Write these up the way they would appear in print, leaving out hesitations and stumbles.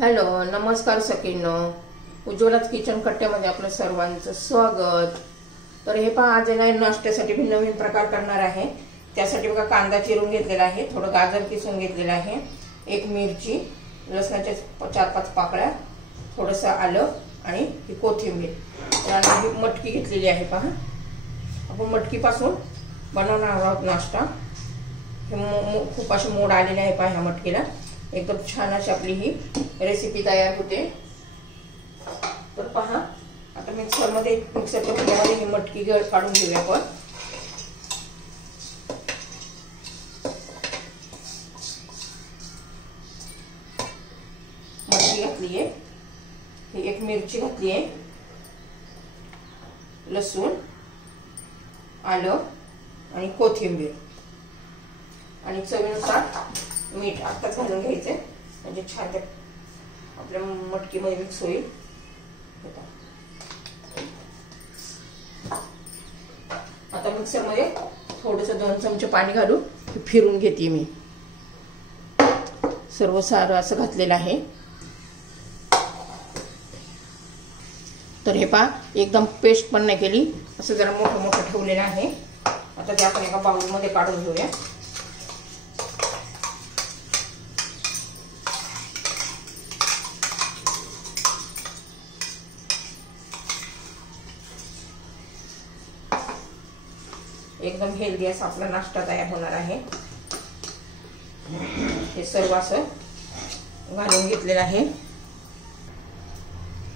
Hello, नमस्कार सखींनो. उज्ज्वलाच kitchen कट्ट्यामध्ये आपलं सर्वांचं स्वागत. तर हे पहा, आज आहे नाश्त्यासाठी मी नवीन प्रकार करणार आहे. त्यासाठी बघा, कांदा चिरून घेतलेला आहे, थोडं गाजर किसून घेतलेलं आहे, एक मिरची, लसणाच्या 4-5 पाकळ्या, थोडंसं आलं आणि ही कोथिंबीर आणि मटकी घेतलेली आहे. पहा, आपण मटकीपासून बनवणार आहोत नाश्ता. खूप अशी मोड आलेली आहे पहा ह्या मटकीला. एकदम छान अशी आपली ही रेसिपी तयार होते. तर पहा, आता मिक्सरच्या भांड्यामध्ये ही मटकी काढून घेऊया. आपण मटकी घातली आहे, ही एक मिरची घातली आहे, लसूण, आलं आणि कोथिंबीर आणि चवीनुसार मीठ आत्ताच घालून घ्यायचे, म्हणजे छान ते आपल्या मटकीमध्ये मिक्स होईल. आता मिक्सरमध्ये थोडंसं 2 चमचे पाणी घालून फिरून घेते. मी सर्व सारं असं घातलेलं आहे. तर हे पहा, एकदम पेस्ट पण नाही केली, असं जरा मोठं मोठं ठेवलेलं आहे. आता ते आपण एका बाउलमध्ये काढून घेऊया. एकदम हेल्दी असा आपला नाश्ता तयार होणार आहे. हे सर्व असं घालून घेतलेलं आहे.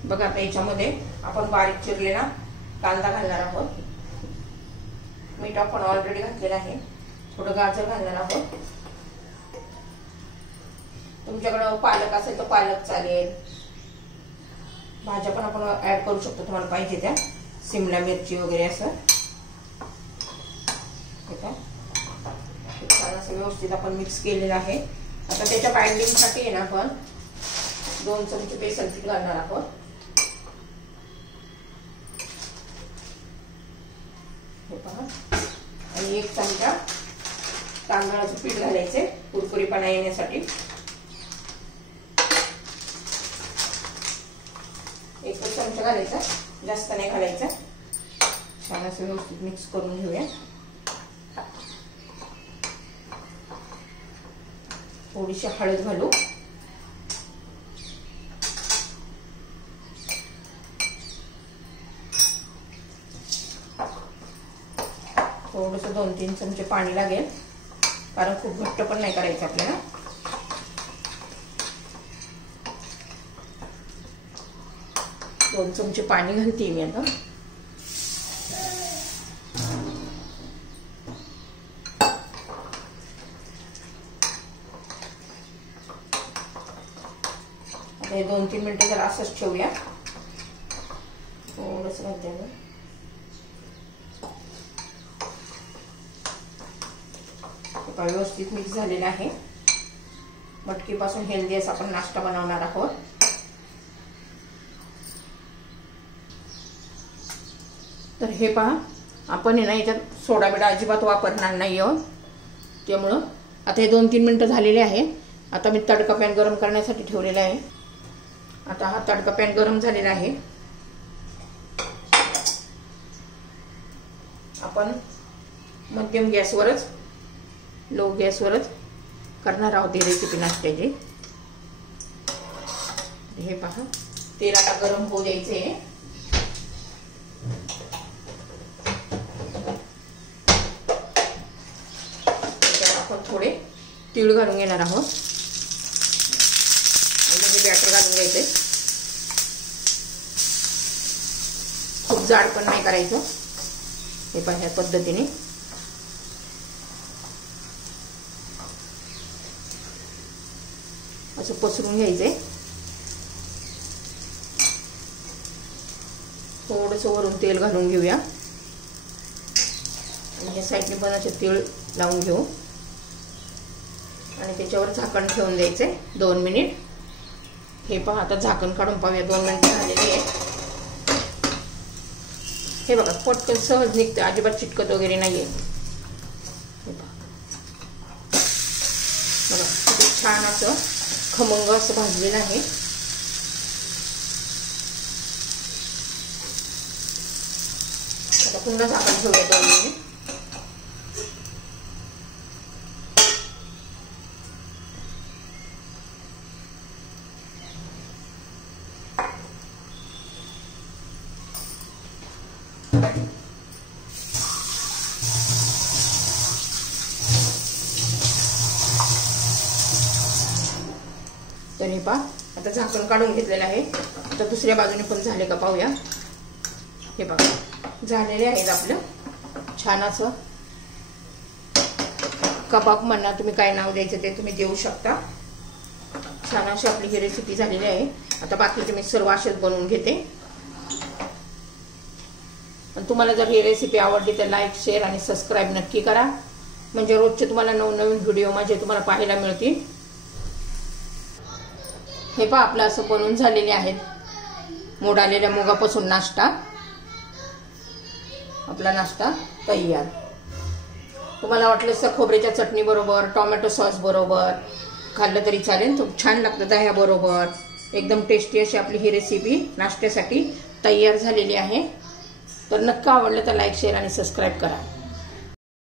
बघा, आता याच्यामध्ये आपण बारीक चिरलेला कांदा घालणार आहोत. मीठ आपण ऑलरेडी घातलेलं आहे. थोडं गाजर घालणार आहोत. तुमच्याकडे पालक असेल तर पालक चालेल. भाज्या पण आपण ऍड करू शकतो तुम्हाला पाहिजे त्या, शिमला मिरची वगैरे असं. छान असं व्यवस्थित आपण मिक्स केलेलं आहे. आता त्याच्या बाइंडिंग साठी आहे ना, आपण 2 चमचे बेसन पीठ घालणार आहोत. हे पहा, आणि 1 चमचा तांदळाचं पीठ घालायचे कुरकुरीपणा येण्यासाठी. 1 चमचा घालायचा, जास्त नाही घालायचा. छान असं व्यवस्थित मिक्स करून घेऊया. थोडीशी हळद घालू. थोडंसं 2-3 चमचे पाणी लागेल, कारण खूप घट्ट पण नाही करायचं आपल्याला. दोन चमचे पाणी घालते मी आता. हे 2-3 मिनिटं जरा असंच ठेवूया. थोडंसं घालते मी. व्यवस्थित मिक्स झालेलं आहे. मटकीपासून हेल्दी असा आपण नाश्ता बनवणार आहोत. तर हे पहा, आपण आहे ना, याच्यात सोडा बिडा अजिबात वापरणार नाही आहोत. त्यामुळं आता हे 2-3 मिनिटं झालेले आहे. आता मी तडका पॅन गरम करण्यासाठी ठेवलेला आहे. आता हा तडका पॅन गरम झालेला आहे. आपण मध्यम गॅसवरच, लो गॅसवरच करणार आहोत ही रेसिपी नाश्त्याची. हे पहा, तेल आता गरम होऊ द्यायचे. त्याच्यावर आपण थोडे तीळ घालून घेणार आहोत. बॅटर घालून घ्यायचे. खूप जाड पण नाही करायचं. हे पहा, ह्या पद्धतीने असं पसरून घ्यायचे. थोडंसं वरून तेल घालून घेऊया आणि ह्या साईडने पण असे तीळ लावून घेऊ आणि त्याच्यावर झाकण ठेवून द्यायचे 2 मिनिट. हे पहा, आता झाकण काढून पाहूया. 2 मिनिटं झालेली आहे. हे बघा, पटकन सहज निघतं, अजिबात चिटकत वगैरे नाहीये. हे पहा, बघा किती छान असं खमंग असं भाजलेलं आहे. पुन्हा झाकण ठेवूया 2 मिनिट. तर हे पहा आता झाकण काढून घेतलेलं आहे. आता दुसऱ्या बाजूने पण झाले का पाहूया. हे बघा झालेले आहेत आपलं छान असं कबाब म्हणा, तुम्ही काय नाव द्यायचं ते तुम्ही देऊ शकता. छान अशी आपली ही रेसिपी झालेली आहे. आता बाकीचे मी सर्व असेच बनवून घेते. पण तुम्हाला जर ही रेसिपी आवडली तर लाईक, शेअर आणि सबस्क्राईब नक्की करा, म्हणजे रोजचे तुम्हाला नवनवीन व्हिडिओ माझे तुम्हाला पाहायला मिळतील. हे पहा आपलं असं बनवून झालेले आहेत मोड आलेल्या मुगापासून नाश्ता. आपला नाश्ता तयार. तुम्हाला वाटलं तर खोबऱ्याच्या चटणी बरोबर, टोमॅटो सॉस बरोबर खाल्लं तरी चालेल. तो छान लागतं दह्या बरोबर. एकदम टेस्टी अशी आपली ही रेसिपी नाश्त्यासाठी तयार झालेली आहे. तर नक्की आवडलं तर लाईक, शेअर आणि सबस्क्राईब करा.